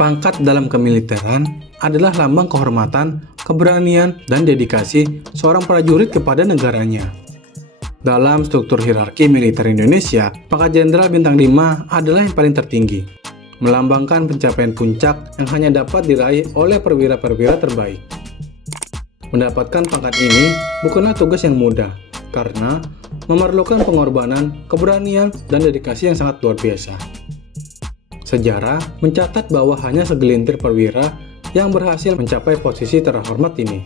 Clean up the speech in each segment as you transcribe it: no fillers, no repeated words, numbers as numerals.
Pangkat dalam kemiliteran adalah lambang kehormatan, keberanian, dan dedikasi seorang prajurit kepada negaranya. Dalam struktur hierarki militer Indonesia, pangkat Jenderal Bintang 5 adalah yang paling tertinggi, melambangkan pencapaian puncak yang hanya dapat diraih oleh perwira-perwira terbaik. Mendapatkan pangkat ini bukanlah tugas yang mudah, karena memerlukan pengorbanan, keberanian, dan dedikasi yang sangat luar biasa. Sejarah mencatat bahwa hanya segelintir perwira yang berhasil mencapai posisi terhormat ini.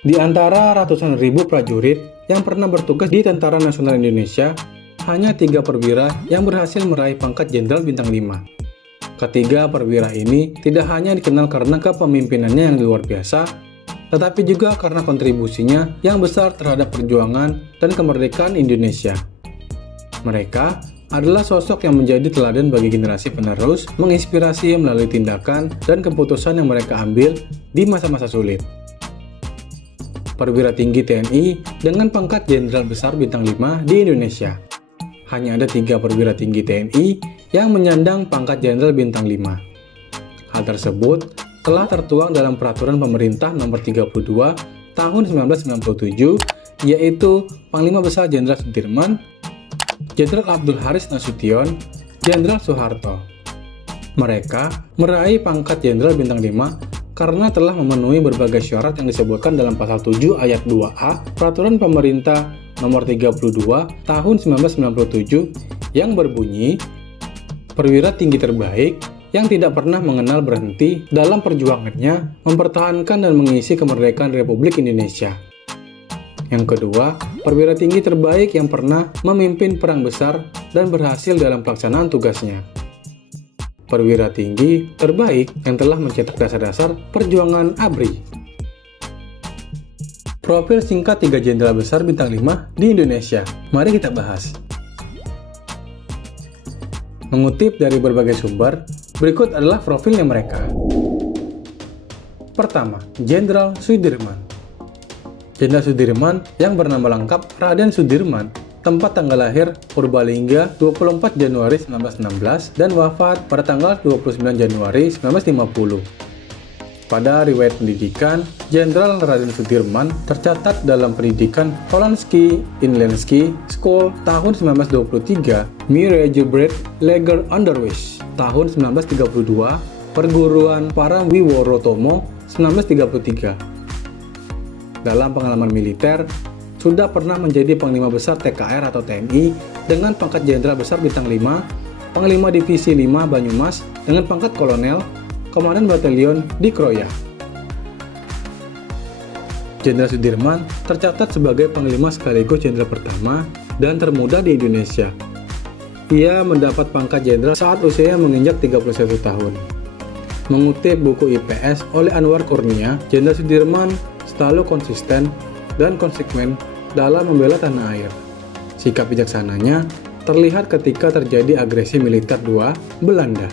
Di antara ratusan ribu prajurit yang pernah bertugas di Tentara Nasional Indonesia, hanya 3 perwira yang berhasil meraih pangkat Jenderal Bintang 5. Ketiga perwira ini tidak hanya dikenal karena kepemimpinannya yang luar biasa, tetapi juga karena kontribusinya yang besar terhadap perjuangan dan kemerdekaan Indonesia. Mereka adalah sosok yang menjadi teladan bagi generasi penerus, menginspirasi melalui tindakan dan keputusan yang mereka ambil di masa-masa sulit. Perwira tinggi TNI dengan pangkat Jenderal Besar Bintang 5 di Indonesia. Hanya ada 3 perwira tinggi TNI yang menyandang pangkat Jenderal Bintang 5. Hal tersebut telah tertuang dalam Peraturan Pemerintah Nomor 32 Tahun 1997, yaitu Panglima Besar Jenderal Sudirman, Jenderal Abdul Haris Nasution, Jenderal Soeharto. Mereka meraih pangkat Jenderal Bintang 5 karena telah memenuhi berbagai syarat yang disebutkan dalam Pasal 7 Ayat 2A Peraturan Pemerintah Nomor 32 Tahun 1997 yang berbunyi, perwira tinggi terbaik yang tidak pernah mengenal berhenti dalam perjuangannya mempertahankan dan mengisi kemerdekaan Republik Indonesia. Yang kedua, perwira tinggi terbaik yang pernah memimpin perang besar dan berhasil dalam pelaksanaan tugasnya. Perwira tinggi terbaik yang telah mencetak dasar-dasar perjuangan ABRI. Profil singkat 3 Jenderal Besar Bintang 5 di Indonesia. Mari kita bahas. Mengutip dari berbagai sumber, berikut adalah profilnya mereka. Pertama, Jenderal Sudirman. Jenderal Sudirman yang bernama lengkap Raden Sudirman, tempat tanggal lahir Purbalingga 24 Januari 1916 dan wafat pada tanggal 29 Januari 1950. Pada riwayat pendidikan, Jenderal Raden Sudirman tercatat dalam pendidikan Hollandski Inlandski School tahun 1923, Miragebrand Leger Onderwijs tahun 1932, Perguruan Parawiworotomo 1933. Dalam pengalaman militer, sudah pernah menjadi Panglima Besar TKR atau TNI dengan pangkat Jenderal Besar Bintang 5, Panglima Divisi 5 Banyumas dengan pangkat Kolonel, Komandan Batalion di Kroya. Jenderal Sudirman tercatat sebagai Panglima sekaligus Jenderal pertama dan termuda di Indonesia. Ia mendapat pangkat Jenderal saat usianya menginjak 31 tahun. Mengutip buku IPS oleh Anwar Kurnia, Jenderal Sudirman selalu konsisten dan konsekuen dalam membela tanah air. Sikap bijaksananya terlihat ketika terjadi agresi militer II Belanda.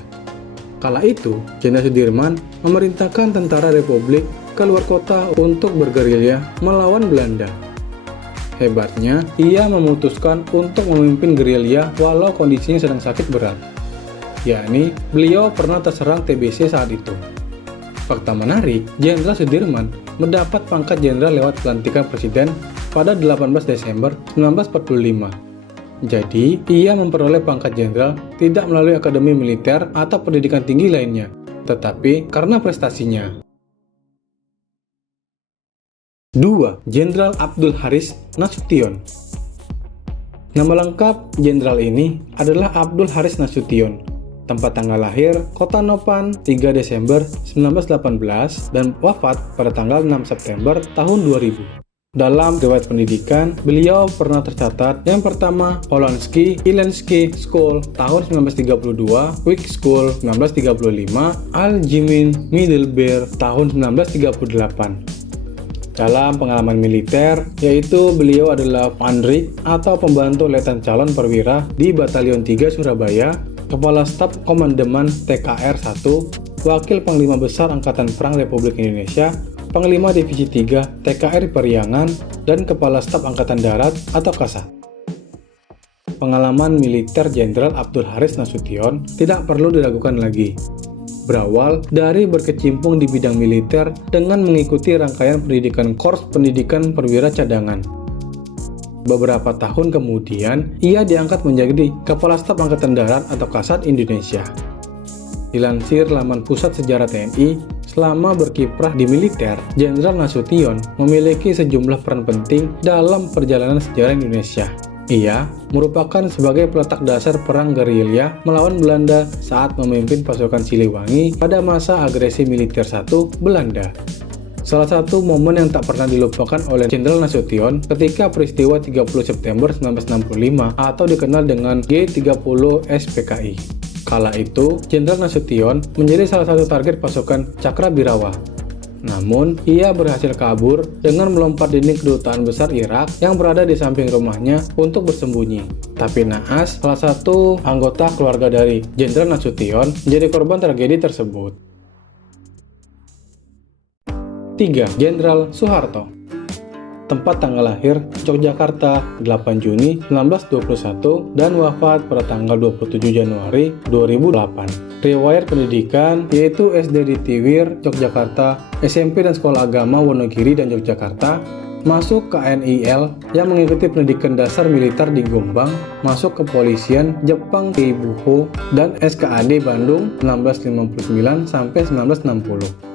Kala itu, Jenderal Sudirman memerintahkan tentara Republik keluar kota untuk bergerilya melawan Belanda. Hebatnya, ia memutuskan untuk memimpin gerilya walau kondisinya sedang sakit berat. Yakni, beliau pernah terserang TBC saat itu. Fakta menarik, Jenderal Sudirman mendapat pangkat jenderal lewat pelantikan presiden pada 18 Desember 1945. Jadi, ia memperoleh pangkat jenderal tidak melalui akademi militer atau pendidikan tinggi lainnya, tetapi karena prestasinya. 2. Jenderal Abdul Haris Nasution. Nama lengkap jenderal ini adalah Abdul Haris Nasution. Tempat tanggal lahir Kota Nopan 3 Desember 1918 dan wafat pada tanggal 6 September tahun 2000. Dalam riwayat pendidikan, beliau pernah tercatat yang pertama Hollandski Inlandski School tahun 1932, Wick School 1935, Algemeen Middelbaar tahun 1938. Dalam pengalaman militer, yaitu beliau adalah Pandrik atau pembantu letnan calon perwira di Batalion 3 Surabaya, Kepala Staf Komandemen TKR 1, Wakil Panglima Besar Angkatan Perang Republik Indonesia, Panglima Divisi 3 TKR Periangan, dan Kepala Staf Angkatan Darat atau Kasat. Pengalaman militer Jenderal Abdul Haris Nasution tidak perlu diragukan lagi. berawal dari berkecimpung di bidang militer dengan mengikuti rangkaian pendidikan Korps Pendidikan Perwira Cadangan. Beberapa tahun kemudian, ia diangkat menjadi Kepala Staf Angkatan Darat atau Kasat Indonesia. Dilansir laman Pusat Sejarah TNI, selama berkiprah di militer, Jenderal Nasution memiliki sejumlah peran penting dalam perjalanan sejarah Indonesia. Ia merupakan sebagai peletak dasar perang gerilya melawan Belanda saat memimpin pasukan Siliwangi pada masa agresi militer 1 Belanda. Salah satu momen yang tak pernah dilupakan oleh Jenderal Nasution ketika peristiwa 30 September 1965 atau dikenal dengan G30 SPKI. Kala itu, Jenderal Nasution menjadi salah satu target pasukan Cakrabirawa. Namun, ia berhasil kabur dengan melompat dinding kedutaan besar Irak yang berada di samping rumahnya untuk bersembunyi. Tapi naas, salah satu anggota keluarga dari Jenderal Nasution menjadi korban tragedi tersebut. 3. Jenderal Soeharto. Tempat tanggal lahir Yogyakarta 8 Juni 1921 dan wafat pada tanggal 27 Januari 2008. Riwayat pendidikan yaitu SD di Tiwir, Yogyakarta, SMP dan Sekolah Agama Wonogiri dan Yogyakarta, masuk ke KNIL yang mengikuti pendidikan dasar militer di Gombang, masuk kepolisian Jepang di Buho dan SKAD Bandung 1959 sampai 1960.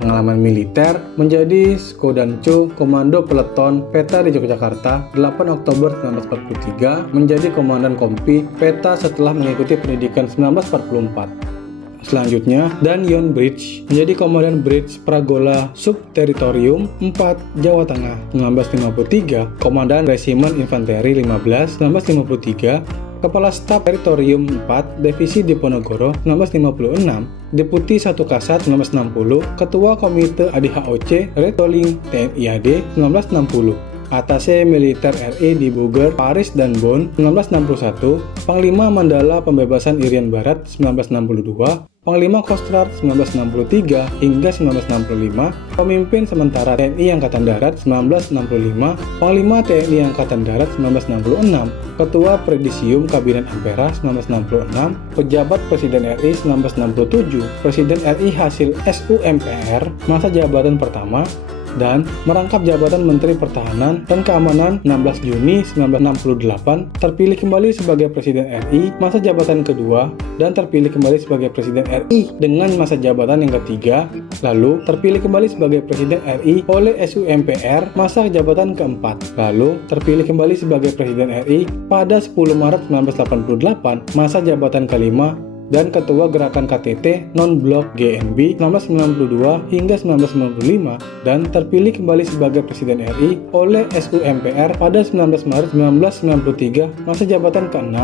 Pengalaman militer menjadi Skodancu Komando Peleton Peta di Yogyakarta 8 Oktober 1943 menjadi Komandan Kompi Peta setelah mengikuti pendidikan 1944. Selanjutnya, Danyon Bridge menjadi Komandan Bridge Pragola Subteritorium 4 Jawa Tengah 1953, Komandan Resimen Infanteri 15 1953, Kepala Staf Teritorium 4 Divisi Diponegoro 1956, Deputi 1 Kasat 1960, Ketua Komite ADHOC Retoling TNI AD 1960, Atase Militer RI di Buger, Paris dan Bonn 1961, Panglima Mandala Pembebasan Irian Barat 1962, Panglima Kostrad 1963 hingga 1965, Pemimpin Sementara TNI Angkatan Darat 1965, Panglima TNI Angkatan Darat 1966, Ketua Presidium Kabinet Ampera 1966, Pejabat Presiden RI 1967, Presiden RI hasil SUMPR masa jabatan pertama, dan merangkap jabatan Menteri Pertahanan dan Keamanan 16 Juni 1968, terpilih kembali sebagai Presiden RI masa jabatan kedua, dan terpilih kembali sebagai Presiden RI dengan masa jabatan yang ketiga, lalu terpilih kembali sebagai Presiden RI oleh SUMPR masa jabatan keempat, lalu terpilih kembali sebagai Presiden RI pada 10 Maret 1988 masa jabatan kelima, dan Ketua Gerakan KTT Non-Blok GNB 1992 hingga 1995, dan terpilih kembali sebagai Presiden RI oleh SUMPR pada 19 Maret 1993 masa jabatan ke-6,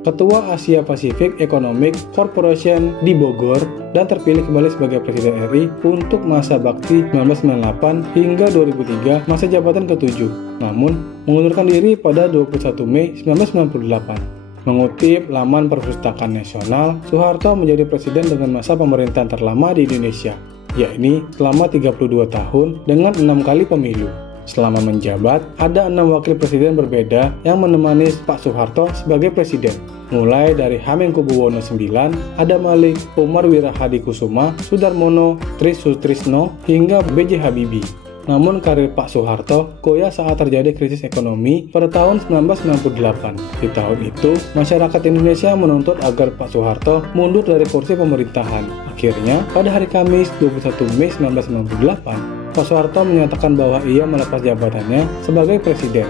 Ketua Asia Pacific Economic Corporation di Bogor, dan terpilih kembali sebagai Presiden RI untuk masa bakti 1998 hingga 2003 masa jabatan ke-7, namun mengundurkan diri pada 21 Mei 1998. Mengutip laman Perpustakaan Nasional, Soeharto menjadi presiden dengan masa pemerintahan terlama di Indonesia, yakni selama 32 tahun dengan 6 kali pemilu. Selama menjabat, ada 6 wakil presiden berbeda yang menemani Pak Soeharto sebagai presiden. Mulai dari Hamengkubuwono IX, Adam Malik, Umar Wirahadikusuma, Sudarmono, Tri Sutrisno, hingga B.J. Habibie. Namun karir Pak Soeharto goyah saat terjadi krisis ekonomi pada tahun 1998. Di tahun itu, masyarakat Indonesia menuntut agar Pak Soeharto mundur dari kursi pemerintahan. Akhirnya, pada hari Kamis 21 Mei 1998, Pak Soeharto menyatakan bahwa ia melepas jabatannya sebagai presiden.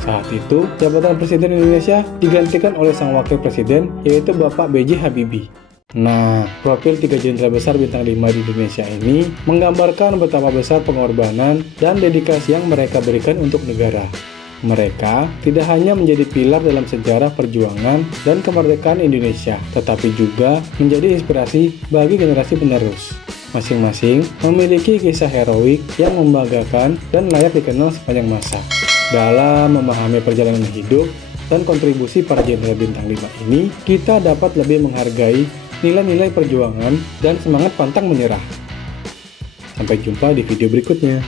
Saat itu, jabatan Presiden Indonesia digantikan oleh sang wakil presiden, yaitu Bapak B.J. Habibie. Nah, profil 3 jenderal besar bintang 5 di Indonesia ini menggambarkan betapa besar pengorbanan dan dedikasi yang mereka berikan untuk negara. Mereka tidak hanya menjadi pilar dalam sejarah perjuangan dan kemerdekaan Indonesia, tetapi juga menjadi inspirasi bagi generasi penerus. Masing-masing memiliki kisah heroik yang membanggakan dan layak dikenal sepanjang masa. Dalam memahami perjalanan hidup dan kontribusi para jenderal bintang 5 ini, kita dapat lebih menghargai nilai-nilai perjuangan dan semangat pantang menyerah. Sampai jumpa di video berikutnya.